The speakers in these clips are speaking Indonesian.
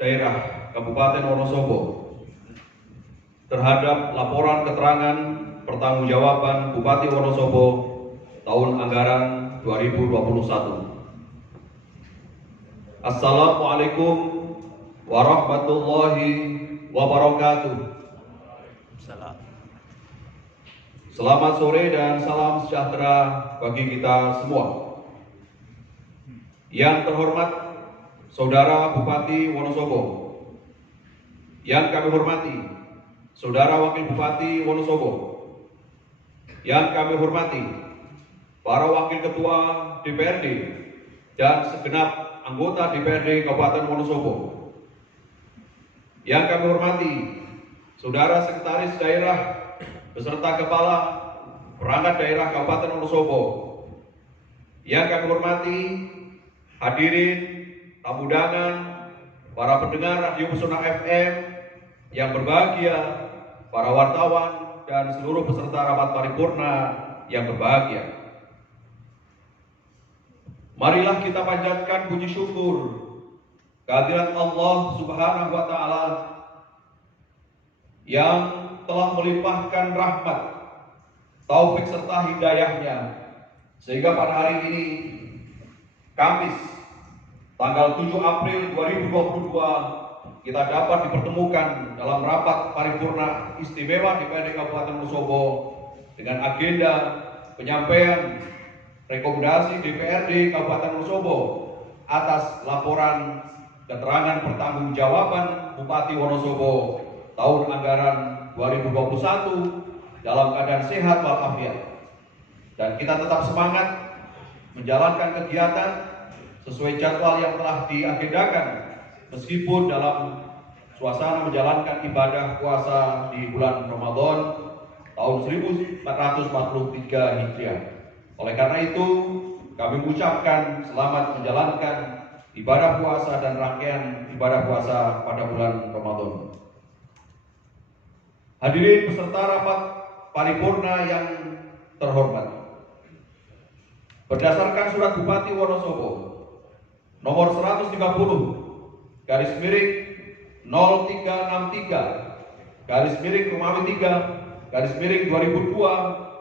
daerah Kabupaten Wonosobo terhadap laporan keterangan pertanggungjawaban Bupati Wonosobo tahun anggaran 2021. Assalamualaikum warahmatullahi wabarakatuh. Selamat sore dan salam sejahtera bagi kita semua. Yang terhormat Saudara Bupati Wonosobo, yang kami hormati Saudara Wakil Bupati Wonosobo, yang kami hormati para Wakil Ketua DPRD dan segenap anggota DPRD Kabupaten Wonosobo, yang kami hormati Saudara Sekretaris Daerah beserta Kepala Perangkat Daerah Kabupaten Wonosobo, yang kami hormati hadirin, tamu undangan, para pendengar Radio Pesona FM yang berbahagia, para wartawan dan seluruh peserta rapat paripurna yang berbahagia. Marilah kita panjatkan puji syukur kehadirat Allah Subhanahu wa Ta'ala yang telah melimpahkan rahmat, taufik serta hidayahnya, sehingga pada hari ini Kamis tanggal 7 April 2022 kita dapat dipertemukan dalam rapat paripurna istimewa DPRD Kabupaten Wonosobo dengan agenda penyampaian rekomendasi DPRD Kabupaten Wonosobo atas laporan keterangan pertanggungjawaban Bupati Wonosobo tahun anggaran 2021 dalam keadaan sehat walafiat. Dan kita tetap semangat menjalankan kegiatan sesuai jadwal yang telah diagendakan meskipun dalam suasana menjalankan ibadah puasa di bulan Ramadan tahun 1443 Hijriah. Oleh karena itu, kami mengucapkan selamat menjalankan ibadah puasa dan rangkaian ibadah puasa pada bulan Ramadan. Hadirin peserta rapat paripurna yang terhormat, berdasarkan surat Bupati Wonosobo nomor 130 garis miring 0363 garis miring Romawi 3 garis miring 2022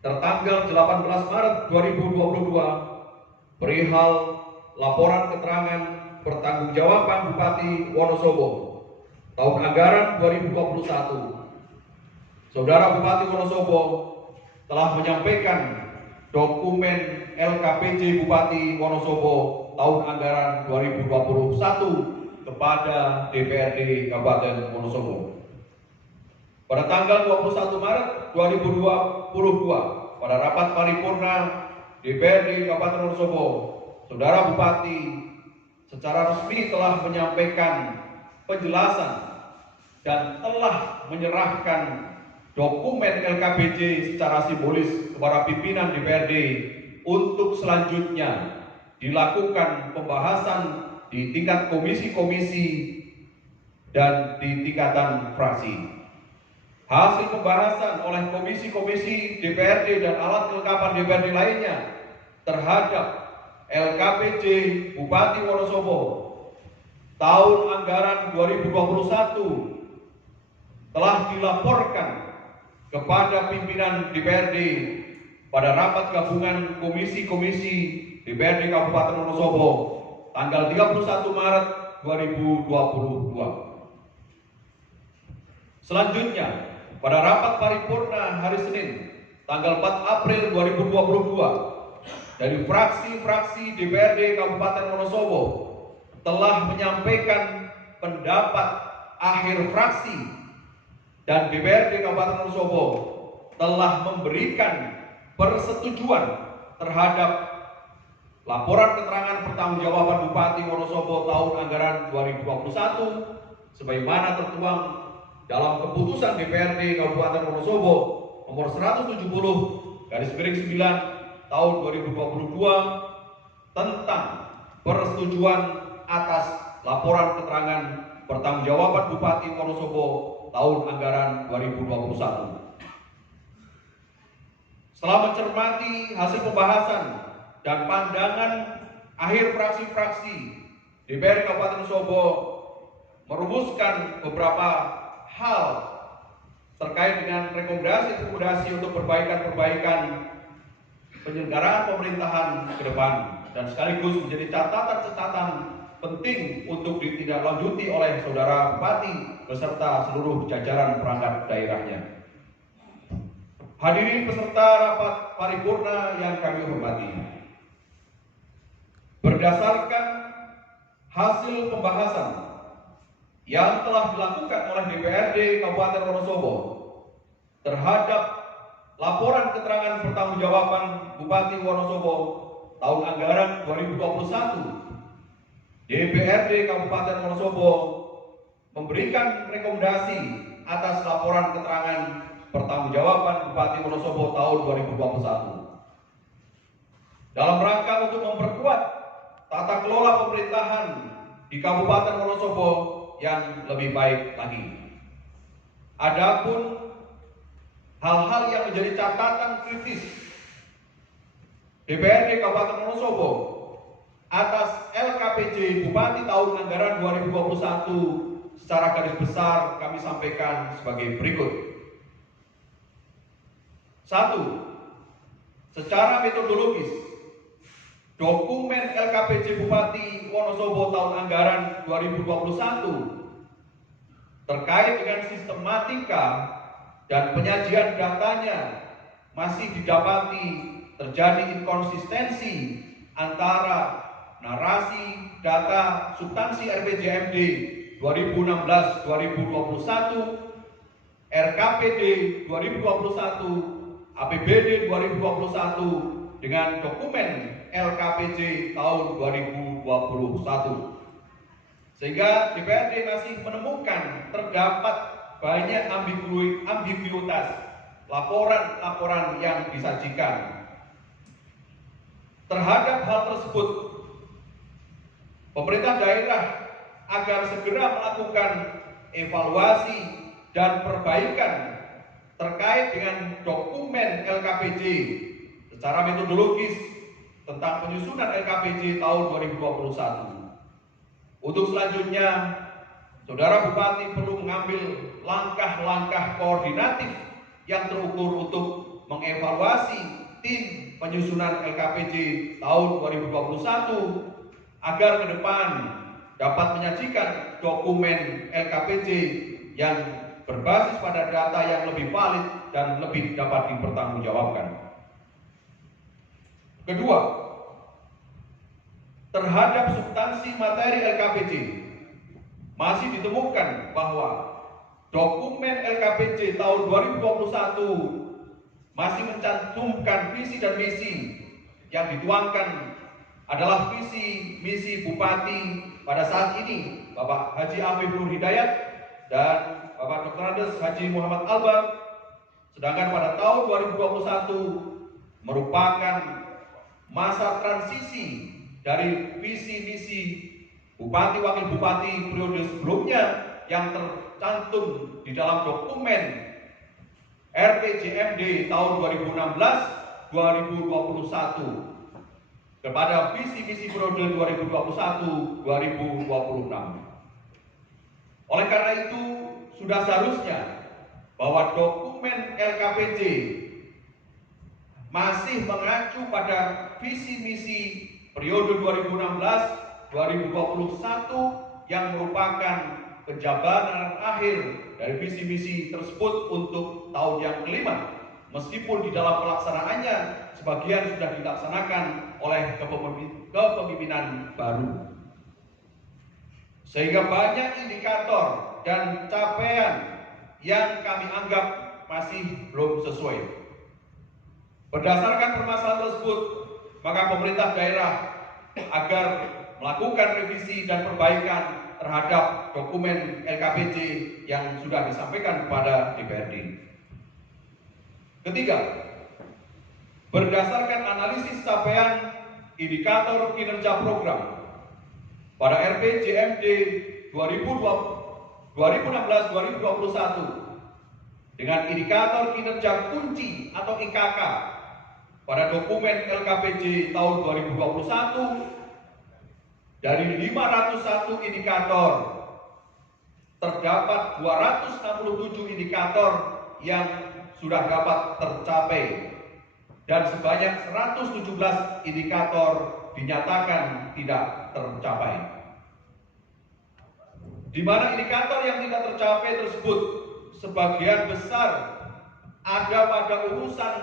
tertanggal 18 Maret 2022 perihal laporan keterangan pertanggungjawaban Bupati Wonosobo tahun anggaran 2021. Saudara Bupati Wonosobo telah menyampaikan dokumen LKPJ Bupati Wonosobo tahun anggaran 2021 kepada DPRD Kabupaten Wonosobo. Pada tanggal 21 Maret 2022 pada rapat paripurna DPRD Kabupaten Wonosobo, Saudara Bupati secara resmi telah menyampaikan penjelasan dan telah menyerahkan dokumen LKPJ secara simbolis kepada pimpinan DPRD untuk selanjutnya dilakukan pembahasan di tingkat komisi-komisi dan di tingkatan fraksi. Hasil pembahasan oleh komisi-komisi DPRD dan alat kelengkapan DPRD lainnya terhadap LKPJ Bupati Wonosobo tahun anggaran 2021 telah dilaporkan kepada pimpinan DPRD pada rapat gabungan komisi-komisi DPRD Kabupaten Wonosobo tanggal 31 Maret 2022. Selanjutnya, pada rapat paripurna hari Senin tanggal 4 April 2022 dari fraksi-fraksi DPRD Kabupaten Wonosobo telah menyampaikan pendapat akhir fraksi dan DPRD Kabupaten Wonosobo telah memberikan persetujuan terhadap laporan keterangan pertanggungjawaban Bupati Wonosobo tahun anggaran 2021 sebagaimana tertuang dalam keputusan DPRD Kabupaten Wonosobo nomor 170 garis miring 9 tahun 2022 tentang persetujuan atas laporan keterangan pertanggungjawaban Bupati Wonosobo tahun anggaran 2021. Setelah mencermati hasil pembahasan dan pandangan akhir fraksi-fraksi DPRD Kabupaten Wonosobo merumuskan beberapa hal terkait dengan rekomendasi-rekomendasi untuk perbaikan-perbaikan penyelenggaraan pemerintahan ke depan, dan sekaligus menjadi catatan-catatan penting untuk ditindaklanjuti oleh Saudara Bupati beserta seluruh jajaran perangkat daerahnya. Hadirin peserta rapat paripurna yang kami hormati, berdasarkan hasil pembahasan yang telah dilakukan oleh DPRD Kabupaten Wonosobo terhadap laporan keterangan pertanggungjawaban Bupati Wonosobo tahun anggaran 2021, DPRD Kabupaten Wonosobo memberikan rekomendasi atas laporan keterangan pertanggungjawaban Bupati Wonosobo tahun 2021 dalam rangka untuk memperkuat tata kelola pemerintahan di Kabupaten Wonosobo yang lebih baik lagi. Adapun hal-hal yang menjadi catatan kritis DPRD Kabupaten Wonosobo atas LKPJ Bupati tahun anggaran 2021 secara garis besar kami sampaikan sebagai berikut. 1. Secara metodologis, dokumen LKPJ Bupati Wonosobo tahun anggaran 2021 terkait dengan sistematika dan penyajian datanya masih didapati terjadi inkonsistensi antara narasi data substansi RPJMD 2016-2021, RKPD 2021, APBD 2021 dengan dokumen LKPJ tahun 2021. Sehingga DPRD masih menemukan terdapat banyak ambiguitas laporan-laporan yang disajikan. Terhadap hal tersebut, pemerintah daerah agar segera melakukan evaluasi dan perbaikan terkait dengan dokumen LKPJ secara metodologis tentang penyusunan LKPJ tahun 2021. Untuk selanjutnya, Saudara Bupati perlu mengambil langkah-langkah koordinatif yang terukur untuk mengevaluasi tim penyusunan LKPJ tahun 2021 agar ke depan dapat menyajikan dokumen LKPJ yang berbasis pada data yang lebih valid dan lebih dapat dipertanggungjawabkan. Kedua, terhadap substansi materi LKPJ masih ditemukan bahwa dokumen LKPJ tahun 2021 masih mencantumkan visi dan misi yang dituangkan adalah visi misi Bupati pada saat ini Bapak Haji Afif Nur Hidayat dan Bapak Dr. Andes Haji Muhammad Albar, sedangkan pada tahun 2021 merupakan masa transisi dari visi misi Bupati Wakil Bupati periode sebelumnya yang tercantum di dalam dokumen RPJMD tahun 2016-2021 kepada visi misi periode 2021-2026. Oleh karena itu, sudah seharusnya bahwa dokumen LKPJ masih mengacu pada visi misi periode 2016-2021 yang merupakan penjabaran akhir dari visi misi tersebut untuk tahun yang kelima, meskipun di dalam pelaksanaannya sebagian sudah dilaksanakan oleh kepemimpinan baru. Sehingga banyak indikator dan capaian yang kami anggap masih belum sesuai. Berdasarkan permasalahan tersebut, maka pemerintah daerah agar melakukan revisi dan perbaikan terhadap dokumen LKPJ yang sudah disampaikan kepada DPRD. Ketiga, berdasarkan analisis capaian indikator kinerja program pada RPJMD 2016-2021 dengan indikator kinerja kunci atau IKK pada dokumen LKPJ tahun 2021 Dari 501 indikator, terdapat 267 indikator yang sudah dapat tercapai dan sebanyak 117 indikator dinyatakan tidak tercapai. Di mana indikator yang tidak tercapai tersebut sebagian besar ada pada urusan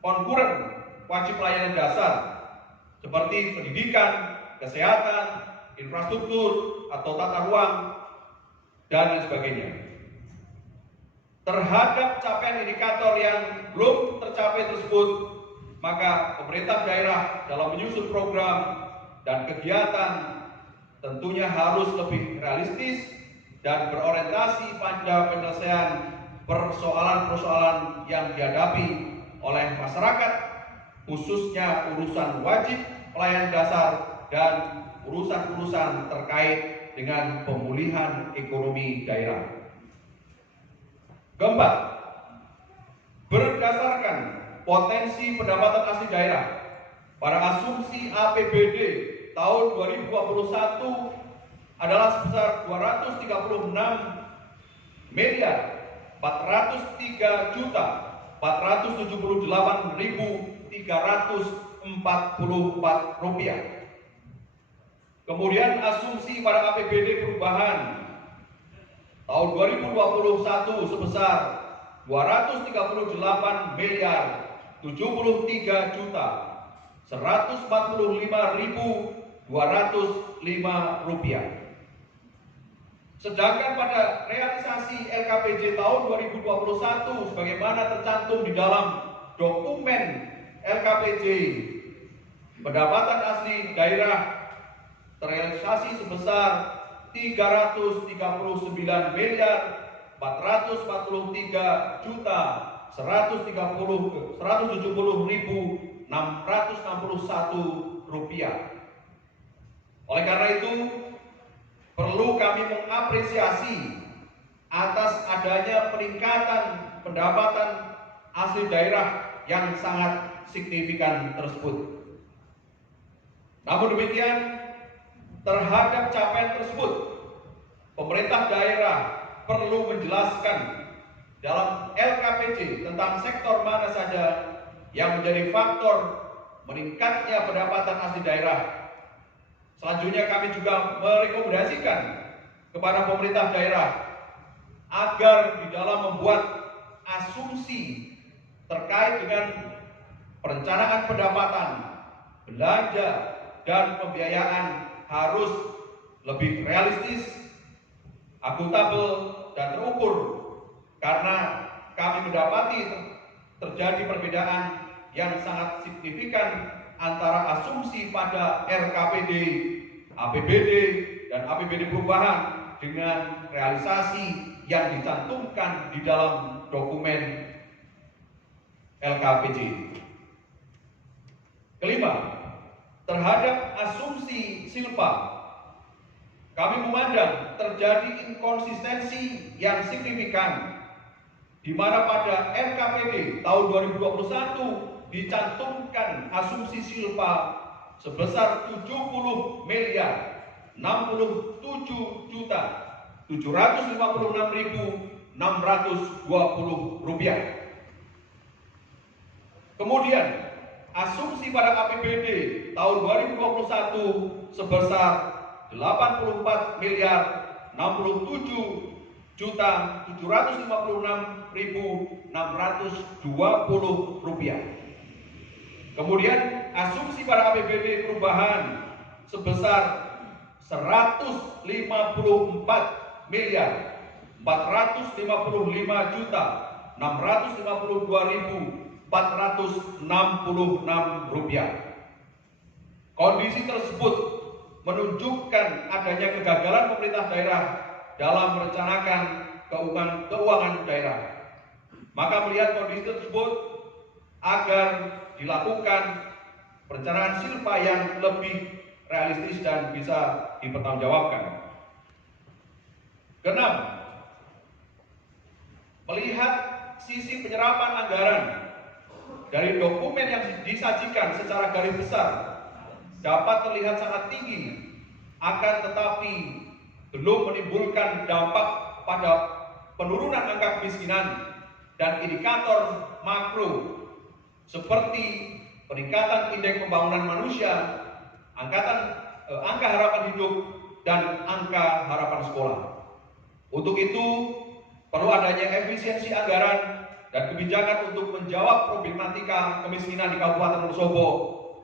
konkuren wajib layanan dasar seperti pendidikan, kesehatan, infrastruktur atau tata ruang dan lain sebagainya. Terhadap capaian indikator yang belum tercapai tersebut, maka pemerintah daerah dalam menyusun program dan kegiatan tentunya harus lebih realistis dan berorientasi pada penyelesaian persoalan-persoalan yang dihadapi oleh masyarakat, khususnya urusan wajib pelayanan dasar dan urusan-urusan terkait dengan pemulihan ekonomi daerah. Keempat, berdasarkan potensi pendapatan asli daerah pada asumsi APBD tahun 2021 adalah sebesar 236 miliar 403 juta 478.344 rupiah. Kemudian asumsi pada APBD perubahan tahun 2021 sebesar 238 miliar 73 juta 145.205 rupiah. Sedangkan pada realisasi LKPJ tahun 2021 sebagaimana tercantum di dalam dokumen LKPJ, pendapatan asli daerah terrealisasi sebesar 339 miliar 443 juta 170.661 rupiah. Oleh karena itu, perlu kami mengapresiasi atas adanya peningkatan pendapatan asli daerah yang sangat signifikan tersebut. Namun demikian, terhadap capaian tersebut, pemerintah daerah perlu menjelaskan dalam LKPJ tentang sektor mana saja yang menjadi faktor meningkatnya pendapatan asli daerah. Selanjutnya kami juga merekomendasikan kepada pemerintah daerah agar di dalam membuat asumsi terkait dengan perencanaan pendapatan, belanja, dan pembiayaan harus lebih realistis, akuntabel, dan terukur, karena kami mendapati terjadi perbedaan yang sangat signifikan antara asumsi pada RKPD, APBD, dan APBD perubahan dengan realisasi yang dicantumkan di dalam dokumen LKPJ. Kelima, terhadap asumsi silpa, kami memandang terjadi inkonsistensi yang signifikan di mana pada RKPD tahun 2021 dicantumkan asumsi silpa sebesar 70 miliar 67 juta 756.620 rupiah. Kemudian asumsi pada APBD tahun 2021 sebesar 84 miliar 67 juta 756.620 rupiah. Kemudian asumsi pada APBD perubahan sebesar 154 miliar 455 juta 652.466 rupiah. Kondisi tersebut menunjukkan adanya kegagalan pemerintah daerah dalam merencanakan keuangan daerah. Maka melihat kondisi tersebut, agar dilakukan perencanaan silpa yang lebih realistis dan bisa dipertanggungjawabkan. Keenam, melihat sisi penyerapan anggaran dari dokumen yang disajikan secara garis besar dapat terlihat sangat tinggi akan tetapi belum menimbulkan dampak pada penurunan angka kemiskinan dan indikator makro seperti peningkatan indeks pembangunan manusia, angka harapan hidup, dan angka harapan sekolah. Untuk itu, perlu adanya efisiensi anggaran dan kebijakan untuk menjawab problematika kemiskinan di Kabupaten Wonosobo.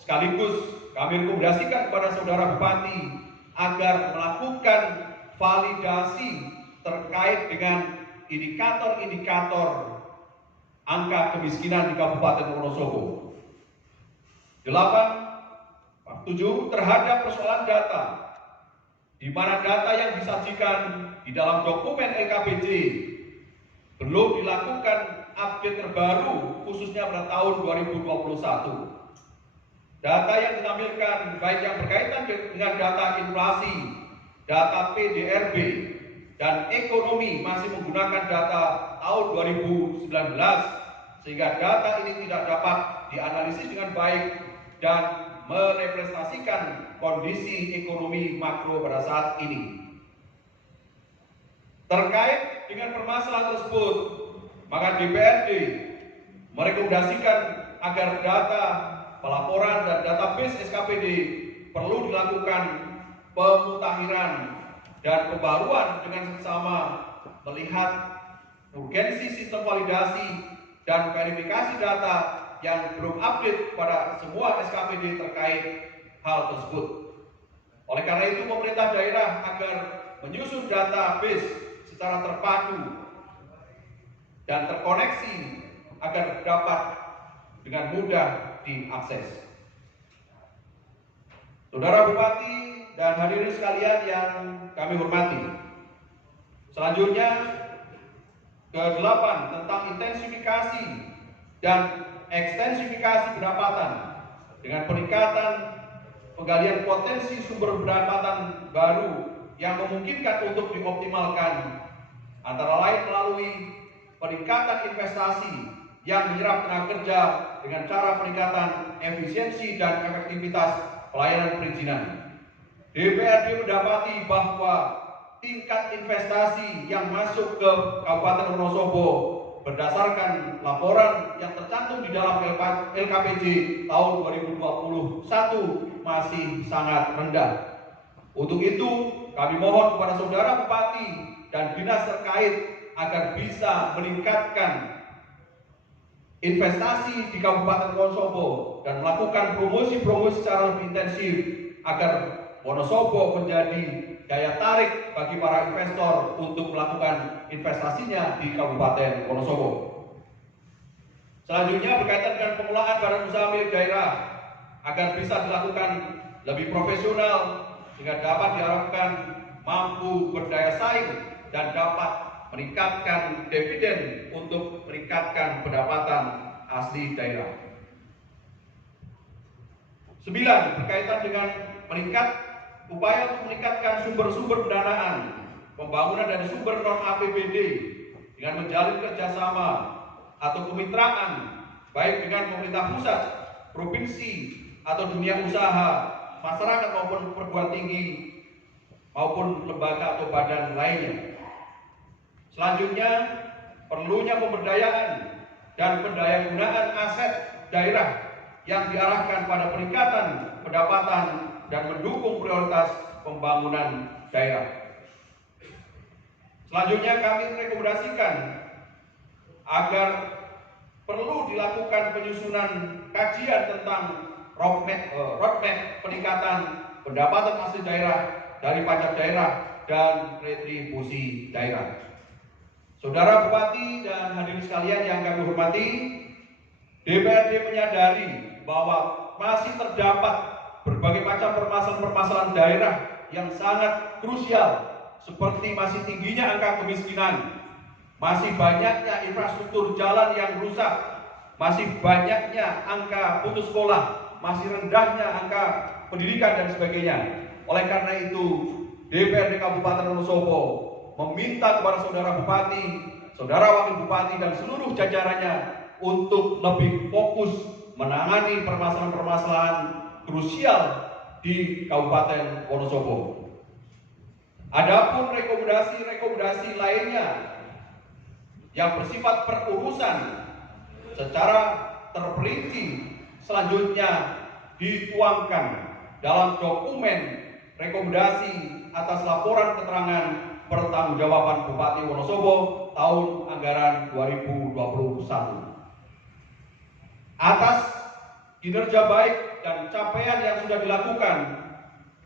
Sekaligus kami rekomendasikan kepada Saudara Bupati agar melakukan validasi terkait dengan indikator-indikator angka kemiskinan di Kabupaten Wonosobo. 7. Terhadap persoalan data, di mana data yang disajikan di dalam dokumen LKPJ belum dilakukan update terbaru khususnya pada tahun 2021. Data yang ditampilkan baik yang berkaitan dengan data inflasi, data PDRB, dan ekonomi masih menggunakan data tahun 2019, sehingga data ini tidak dapat dianalisis dengan baik dan merepresentasikan kondisi ekonomi makro pada saat ini. Terkait dengan permasalahan tersebut, maka DPRD merekomendasikan agar data pelaporan dan database SKPD perlu dilakukan pemutakhiran dan pembaruan dengan seksama melihat urgensi sistem validasi dan verifikasi data yang belum update pada semua SKPD terkait hal tersebut. Oleh karena itu, pemerintah daerah agar menyusun database secara terpadu dan terkoneksi agar dapat dengan mudah diakses. Saudara Bupati dan hadirin sekalian yang kami hormati, selanjutnya ke-8 tentang intensifikasi dan ekstensifikasi pendapatan dengan peningkatan penggalian potensi sumber pendapatan baru yang memungkinkan untuk dioptimalkan, antara lain melalui peningkatan investasi yang menyerap tenaga kerja dengan cara peningkatan efisiensi dan efektivitas pelayanan perizinan. DPRD mendapati bahwa tingkat investasi yang masuk ke Kabupaten Wonosobo berdasarkan laporan yang tercantum di dalam LKPJ tahun 2021 masih sangat rendah. Untuk itu, kami mohon kepada Saudara Bupati dan dinas terkait agar bisa meningkatkan investasi di Kabupaten Wonosobo dan melakukan promosi secara lebih intensif agar Wonosobo menjadi daya tarik bagi para investor untuk melakukan investasinya di Kabupaten Wonosobo. Selanjutnya berkaitan dengan pengelolaan badan usaha milik daerah agar bisa dilakukan lebih profesional sehingga dapat diharapkan mampu berdaya saing dan dapat meningkatkan dividen untuk meningkatkan pendapatan asli daerah. 9. Berkaitan dengan upaya untuk meningkatkan sumber-sumber pendanaan pembangunan dari sumber non-APBD dengan menjalin kerjasama atau kemitraan baik dengan pemerintah pusat, provinsi, atau dunia usaha, masyarakat maupun perguruan tinggi maupun lembaga atau badan lainnya. Selanjutnya, perlunya pemberdayaan dan pendayagunaan aset daerah yang diarahkan pada peningkatan pendapatan dan mendukung prioritas pembangunan daerah. Selanjutnya kami rekomendasikan agar perlu dilakukan penyusunan kajian tentang roadmap peningkatan pendapatan asli daerah dari pajak daerah dan retribusi daerah. Saudara Bupati dan hadirin sekalian yang kami hormati, DPRD menyadari bahwa masih terdapat berbagai macam permasalahan daerah yang sangat krusial, seperti masih tingginya angka kemiskinan, masih banyaknya infrastruktur jalan yang rusak, masih banyaknya angka putus sekolah, masih rendahnya angka pendidikan dan sebagainya. Oleh karena itu, DPRD Kabupaten Wonosobo meminta kepada Saudara Bupati, Saudara Wakil Bupati dan seluruh jajarannya untuk lebih fokus menangani permasalahan-permasalahan krusial di Kabupaten Wonosobo. Adapun rekomendasi-rekomendasi lainnya yang bersifat perurusan secara terperinci selanjutnya dituangkan dalam dokumen rekomendasi atas laporan keterangan pertanggungjawaban Bupati Wonosobo tahun anggaran 2021. Atas kinerja baik dan capaian yang sudah dilakukan,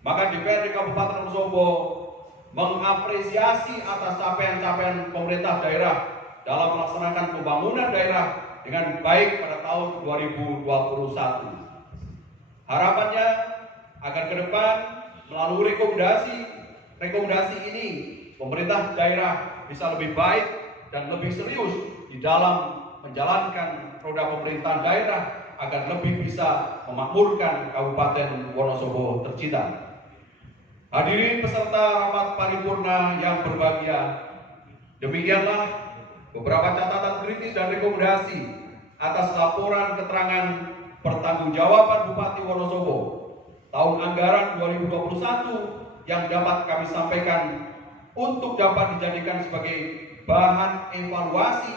maka DPRD Kabupaten Wonosobo mengapresiasi atas capaian-capaian pemerintah daerah dalam melaksanakan pembangunan daerah dengan baik pada tahun 2021. Harapannya agar ke depan melalui rekomendasi ini pemerintah daerah bisa lebih baik dan lebih serius di dalam menjalankan roda pemerintahan daerah agar lebih bisa memakmurkan Kabupaten Wonosobo tercinta. Hadirin peserta rapat paripurna yang berbahagia, demikianlah beberapa catatan kritis dan rekomendasi atas laporan keterangan pertanggungjawaban Bupati Wonosobo tahun anggaran 2021 yang dapat kami sampaikan untuk dapat dijadikan sebagai bahan evaluasi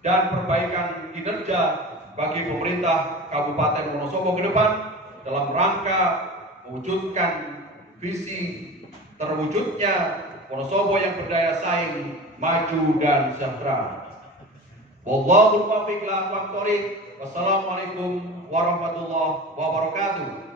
dan perbaikan kinerja bagi pemerintah Kabupaten Wonosobo ke depan dalam rangka mewujudkan visi terwujudnya Wonosobo yang berdaya saing, maju dan sejahtera. Wallahul muwaffiq ila aqwamit thoriq. Wassalamualaikum warahmatullahi wabarakatuh.